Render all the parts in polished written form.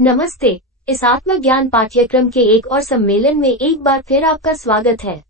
नमस्ते। इस आत्मज्ञान पाठ्यक्रम के एक और सम्मेलन में एक बार फिर आपका स्वागत है।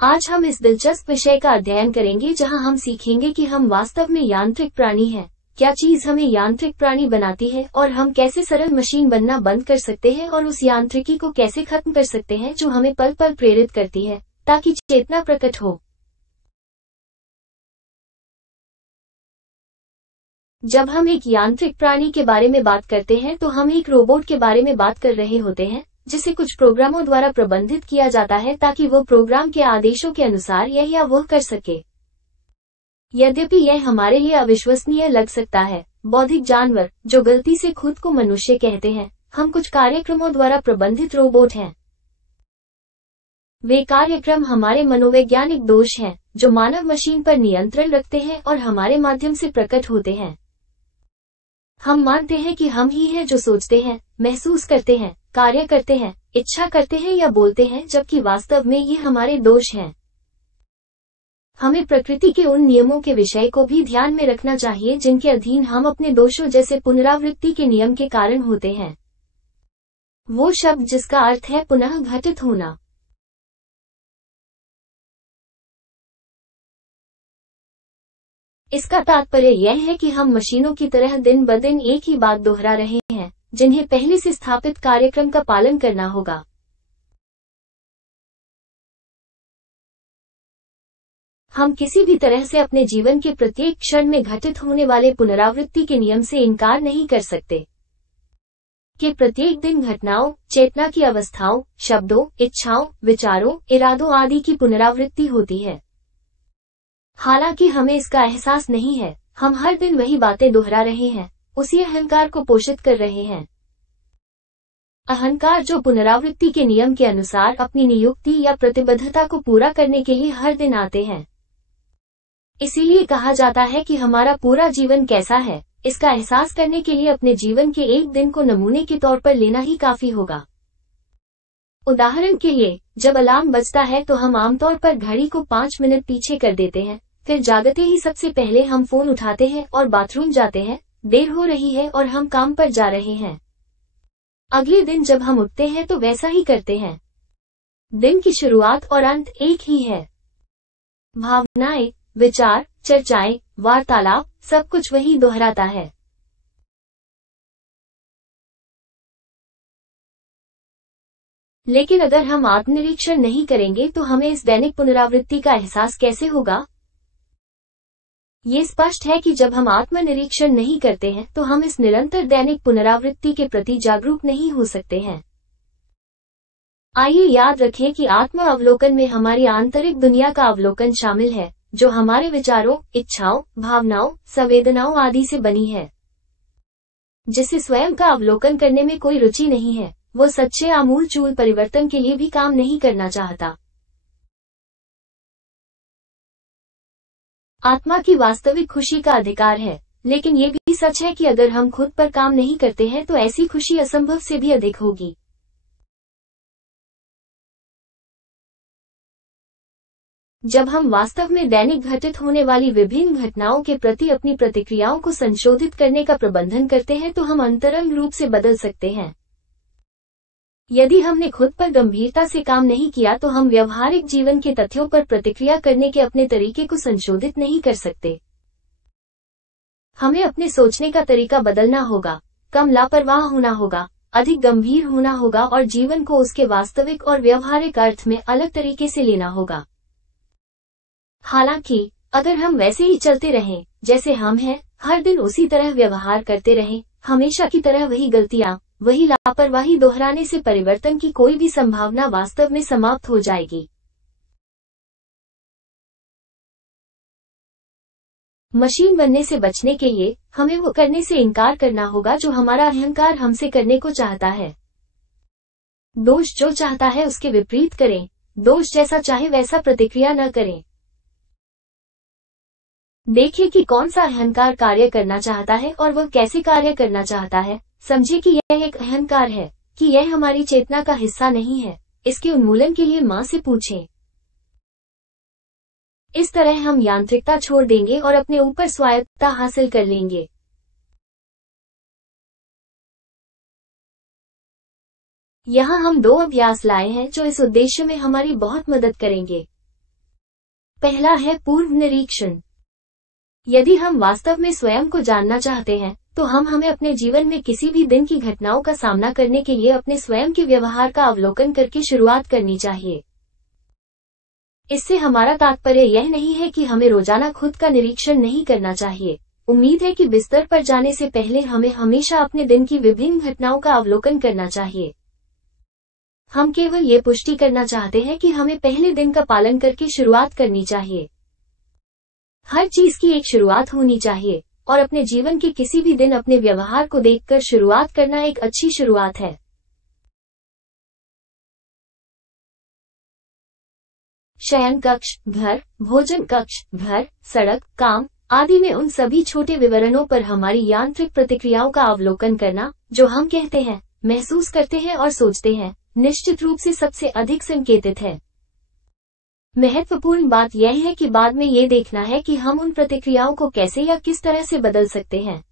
आज हम इस दिलचस्प विषय का अध्ययन करेंगे जहां हम सीखेंगे कि हम वास्तव में यांत्रिक प्राणी हैं, क्या चीज हमें यांत्रिक प्राणी बनाती है और हम कैसे सरल मशीन बनना बंद कर सकते हैं और उस यांत्रिकी को कैसे खत्म कर सकते हैं जो हमें पल पल प्रेरित करती है ताकि चेतना प्रकट हो। जब हम एक यांत्रिक प्राणी के बारे में बात करते हैं तो हम एक रोबोट के बारे में बात कर रहे होते हैं जिसे कुछ प्रोग्रामों द्वारा प्रबंधित किया जाता है ताकि वो प्रोग्राम के आदेशों के अनुसार यह या वह कर सके। यद्यपि यह हमारे लिए अविश्वसनीय लग सकता है, बौद्धिक जानवर जो गलती से खुद को मनुष्य कहते हैं, हम कुछ कार्यक्रमों द्वारा प्रबंधित रोबोट हैं। वे कार्यक्रम हमारे मनोवैज्ञानिक दोष हैं जो मानव मशीन पर नियंत्रण रखते हैं और हमारे माध्यम से प्रकट होते हैं। हम मानते हैं कि हम ही हैं जो सोचते हैं, महसूस करते हैं, कार्य करते हैं, इच्छा करते हैं या बोलते हैं, जबकि वास्तव में ये हमारे दोष हैं। हमें प्रकृति के उन नियमों के विषय को भी ध्यान में रखना चाहिए जिनके अधीन हम अपने दोषों जैसे पुनरावृत्ति के नियम के कारण होते हैं। वो शब्द जिसका अर्थ है पुनः घटित होना। इसका तात्पर्य यह है कि हम मशीनों की तरह दिन ब दिन एक ही बात दोहरा रहे हैं, जिन्हें पहले से स्थापित कार्यक्रम का पालन करना होगा। हम किसी भी तरह से अपने जीवन के प्रत्येक क्षण में घटित होने वाले पुनरावृत्ति के नियम से इनकार नहीं कर सकते कि प्रत्येक दिन घटनाओं, चेतना की अवस्थाओं, शब्दों, इच्छाओं, विचारों, इरादों आदि की पुनरावृत्ति होती है। हालांकि हमें इसका एहसास नहीं है, हम हर दिन वही बातें दोहरा रहे हैं, उसी अहंकार को पोषित कर रहे हैं। अहंकार जो पुनरावृत्ति के नियम के अनुसार अपनी नियुक्ति या प्रतिबद्धता को पूरा करने के लिए हर दिन आते हैं। इसीलिए कहा जाता है कि हमारा पूरा जीवन कैसा है, इसका एहसास करने के लिए अपने जीवन के एक दिन को नमूने के तौर पर लेना ही काफी होगा। उदाहरण के लिए, जब अलार्म बजता है तो हम आमतौर पर घड़ी को 5 मिनट पीछे कर देते हैं, फिर जागते ही सबसे पहले हम फोन उठाते हैं और बाथरूम जाते हैं, देर हो रही है और हम काम पर जा रहे हैं। अगले दिन जब हम उठते हैं तो वैसा ही करते हैं। दिन की शुरुआत और अंत एक ही है। भावनाएं, विचार, चर्चाएं, वार्तालाप, सब कुछ वही दोहराता है। लेकिन अगर हम आत्मनिरीक्षण नहीं करेंगे तो हमें इस दैनिक पुनरावृत्ति का एहसास कैसे होगा? ये स्पष्ट है कि जब हम आत्मनिरीक्षण नहीं करते हैं तो हम इस निरंतर दैनिक पुनरावृत्ति के प्रति जागरूक नहीं हो सकते हैं। आइए याद रखें कि आत्म अवलोकन में हमारी आंतरिक दुनिया का अवलोकन शामिल है, जो हमारे विचारों, इच्छाओं, भावनाओं, संवेदनाओं आदि से बनी है। जिसे स्वयं का अवलोकन करने में कोई रुचि नहीं है, वो सच्चे आमूल-चूल परिवर्तन के लिए भी काम नहीं करना चाहता। आत्मा की वास्तविक खुशी का अधिकार है, लेकिन ये भी सच है कि अगर हम खुद पर काम नहीं करते हैं तो ऐसी खुशी असंभव से भी अधिक होगी। जब हम वास्तव में दैनिक घटित होने वाली विभिन्न घटनाओं के प्रति अपनी प्रतिक्रियाओं को संशोधित करने का प्रबंधन करते हैं तो हम अंतरंग रूप से बदल सकते हैं। यदि हमने खुद पर गंभीरता से काम नहीं किया तो हम व्यवहारिक जीवन के तथ्यों पर प्रतिक्रिया करने के अपने तरीके को संशोधित नहीं कर सकते। हमें अपने सोचने का तरीका बदलना होगा, कम लापरवाह होना होगा, अधिक गंभीर होना होगा और जीवन को उसके वास्तविक और व्यवहारिक अर्थ में अलग तरीके से लेना होगा। हालांकि, अगर हम वैसे ही चलते रहें, जैसे हम हैं, हर दिन उसी तरह व्यवहार करते रहें, हमेशा की तरह वही गलतियां, वही लापरवाही दोहराने से परिवर्तन की कोई भी संभावना वास्तव में समाप्त हो जाएगी। मशीन बनने से बचने के लिए, हमें वो करने से इनकार करना होगा जो हमारा अहंकार हमसे करने को चाहता है। दोष जो चाहता है उसके विपरीत करें, दोष जैसा चाहे वैसा प्रतिक्रिया न करें। देखिए कि कौन सा अहंकार कार्य करना चाहता है और वह कैसे कार्य करना चाहता है। समझे कि यह एक अहंकार है, कि यह हमारी चेतना का हिस्सा नहीं है। इसके उन्मूलन के लिए मां से पूछें। इस तरह हम यांत्रिकता छोड़ देंगे और अपने ऊपर स्वायत्तता हासिल कर लेंगे। यहाँ हम 2 अभ्यास लाए हैं जो इस उद्देश्य में हमारी बहुत मदद करेंगे। पहला है पूर्व निरीक्षण। यदि हम वास्तव में स्वयं को जानना चाहते हैं, तो हमें अपने जीवन में किसी भी दिन की घटनाओं का सामना करने के लिए अपने स्वयं के व्यवहार का अवलोकन करके शुरुआत करनी चाहिए। इससे हमारा तात्पर्य यह नहीं है कि हमें रोजाना खुद का निरीक्षण नहीं करना चाहिए। उम्मीद है कि बिस्तर पर जाने से पहले हमें हमेशा अपने दिन की विभिन्न घटनाओं का अवलोकन करना चाहिए। हम केवल ये पुष्टि करना चाहते हैं कि हमें पहले दिन का पालन करके शुरुआत करनी चाहिए। हर चीज की एक शुरुआत होनी चाहिए, और अपने जीवन के किसी भी दिन अपने व्यवहार को देखकर शुरुआत करना एक अच्छी शुरुआत है। शयन कक्ष, घर, भोजन कक्ष, घर, सड़क, काम आदि में उन सभी छोटे विवरणों पर हमारी यांत्रिक प्रतिक्रियाओं का अवलोकन करना, जो हम कहते हैं, महसूस करते हैं और सोचते हैं, निश्चित रूप से सबसे अधिक संकेतित है। महत्वपूर्ण बात यह है कि बाद में ये देखना है कि हम उन प्रतिक्रियाओं को कैसे या किस तरह से बदल सकते हैं।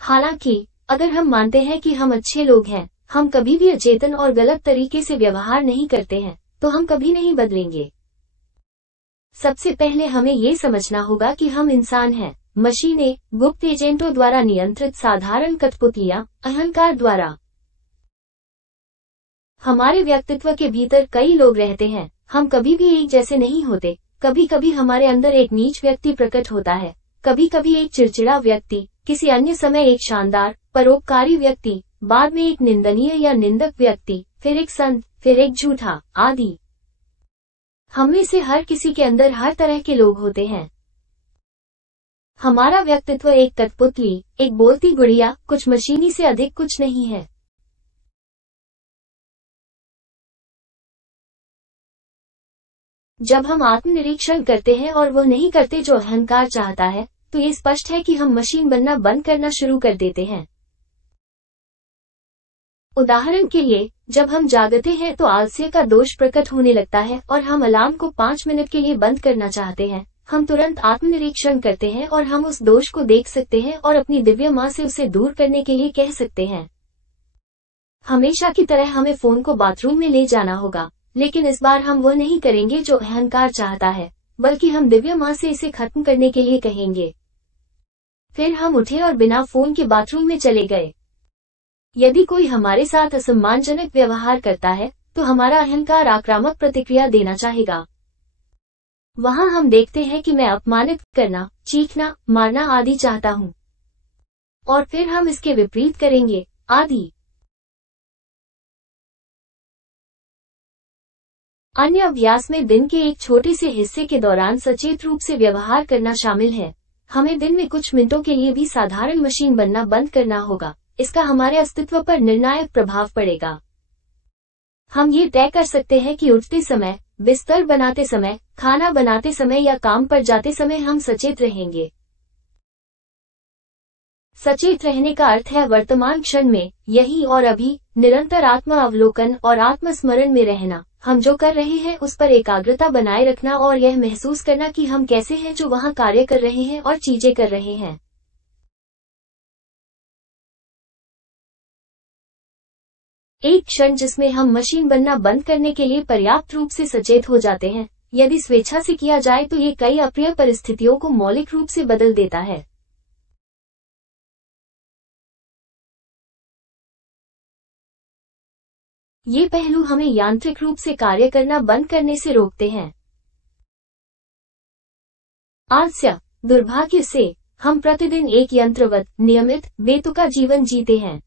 हालांकि अगर हम मानते हैं कि हम अच्छे लोग हैं, हम कभी भी अचेतन और गलत तरीके से व्यवहार नहीं करते हैं, तो हम कभी नहीं बदलेंगे। सबसे पहले हमें ये समझना होगा कि हम इंसान हैं, मशीनें, गुप्त एजेंटों द्वारा नियंत्रित साधारण कठपुतलियां, अहंकार द्वारा। हमारे व्यक्तित्व के भीतर कई लोग रहते हैं, हम कभी भी एक जैसे नहीं होते। कभी कभी हमारे अंदर एक नीच व्यक्ति प्रकट होता है, कभी कभी एक चिड़चिड़ा व्यक्ति, किसी अन्य समय एक शानदार, परोपकारी व्यक्ति, बाद में एक निंदनीय या निंदक व्यक्ति, फिर एक संत, फिर एक झूठा, आदि। हम में से हर किसी के अंदर हर तरह के लोग होते हैं। हमारा व्यक्तित्व एक कठपुतली, एक बोलती गुड़िया, कुछ मशीनी से अधिक कुछ नहीं है। जब हम आत्मनिरीक्षण करते हैं और वो नहीं करते जो अहंकार चाहता है, तो ये स्पष्ट है कि हम मशीन बनना बंद करना शुरू कर देते हैं। उदाहरण के लिए, जब हम जागते हैं तो आलस्य का दोष प्रकट होने लगता है और हम अलार्म को 5 मिनट के लिए बंद करना चाहते हैं। हम तुरंत आत्मनिरीक्षण करते हैं और हम उस दोष को देख सकते हैं और अपनी दिव्य माँ से उसे दूर करने के लिए कह सकते हैं। हमेशा की तरह हमें फोन को बाथरूम में ले जाना होगा, लेकिन इस बार हम वो नहीं करेंगे जो अहंकार चाहता है, बल्कि हम दिव्य माँ से इसे खत्म करने के लिए कहेंगे। फिर हम उठे और बिना फोन के बाथरूम में चले गए। यदि कोई हमारे साथ असम्मानजनक व्यवहार करता है, तो हमारा अहंकार आक्रामक प्रतिक्रिया देना चाहेगा। वहां हम देखते हैं कि मैं अपमानित करना, चीखना, मारना आदि चाहता हूं, और फिर हम इसके विपरीत करेंगे, आदि। अन्य अभ्यास में दिन के एक छोटे से हिस्से के दौरान सचेत रूप से व्यवहार करना शामिल है। हमें दिन में कुछ मिनटों के लिए भी साधारण मशीन बनना बंद करना होगा। इसका हमारे अस्तित्व पर निर्णायक प्रभाव पड़ेगा। हम ये तय कर सकते हैं कि उठते समय, बिस्तर बनाते समय, खाना बनाते समय या काम पर जाते समय हम सचेत रहेंगे। सचेत रहने का अर्थ है वर्तमान क्षण में, यही और अभी, निरंतर आत्म अवलोकन और आत्मस्मरण में रहना। हम जो कर रहे हैं उस पर एकाग्रता बनाए रखना और यह महसूस करना कि हम कैसे हैं जो वहां कार्य कर रहे हैं और चीजें कर रहे हैं। एक क्षण जिसमें हम मशीन बनना बंद करने के लिए पर्याप्त रूप से सचेत हो जाते हैं, यदि स्वेच्छा से किया जाए तो ये कई अप्रिय परिस्थितियों को मौलिक रूप से बदल देता है। ये पहलू हमें यांत्रिक रूप से कार्य करना बंद करने से रोकते हैं। आलस्य, दुर्भाग्य से, हम प्रतिदिन एक यंत्रवत, नियमित, बेतुका जीवन जीते हैं।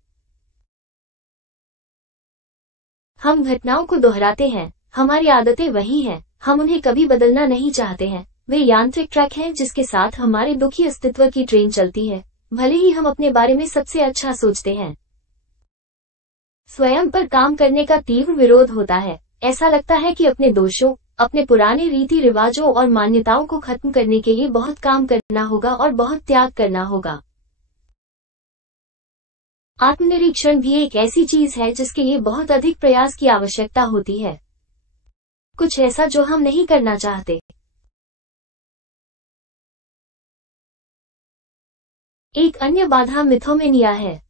हम घटनाओं को दोहराते हैं, हमारी आदतें वही हैं, हम उन्हें कभी बदलना नहीं चाहते हैं। वे यांत्रिक ट्रैक हैं जिसके साथ हमारे दुखी अस्तित्व की ट्रेन चलती है, भले ही हम अपने बारे में सबसे अच्छा सोचते हैं। स्वयं पर काम करने का तीव्र विरोध होता है। ऐसा लगता है कि अपने दोषों, अपने पुराने रीति रिवाजों और मान्यताओं को खत्म करने के लिए बहुत काम करना होगा और बहुत त्याग करना होगा। आत्मनिरीक्षण भी एक ऐसी चीज है जिसके लिए बहुत अधिक प्रयास की आवश्यकता होती है। कुछ ऐसा जो हम नहीं करना चाहते। एक अन्य बाधा मिथोमेनिया है।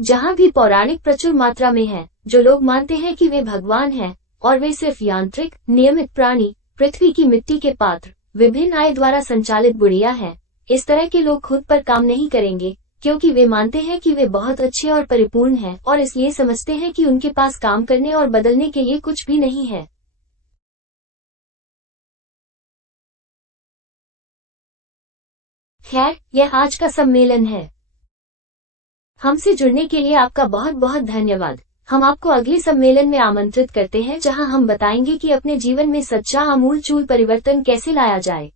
जहाँ भी पौराणिक प्रचुर मात्रा में है, जो लोग मानते हैं कि वे भगवान हैं और वे सिर्फ यांत्रिक नियमित प्राणी, पृथ्वी की मिट्टी के पात्र, विभिन्न आय द्वारा संचालित बुढ़िया हैं। इस तरह के लोग खुद पर काम नहीं करेंगे, क्योंकि वे मानते हैं कि वे बहुत अच्छे और परिपूर्ण हैं और इसलिए समझते हैं कि उनके पास काम करने और बदलने के लिए कुछ भी नहीं है। खैर, यह आज का सम्मेलन है। हमसे जुड़ने के लिए आपका बहुत बहुत धन्यवाद। हम आपको अगले सम्मेलन में आमंत्रित करते हैं, जहां हम बताएंगे कि अपने जीवन में सच्चा आमूल-चूल परिवर्तन कैसे लाया जाए।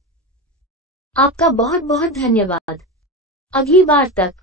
आपका बहुत बहुत धन्यवाद। अगली बार तक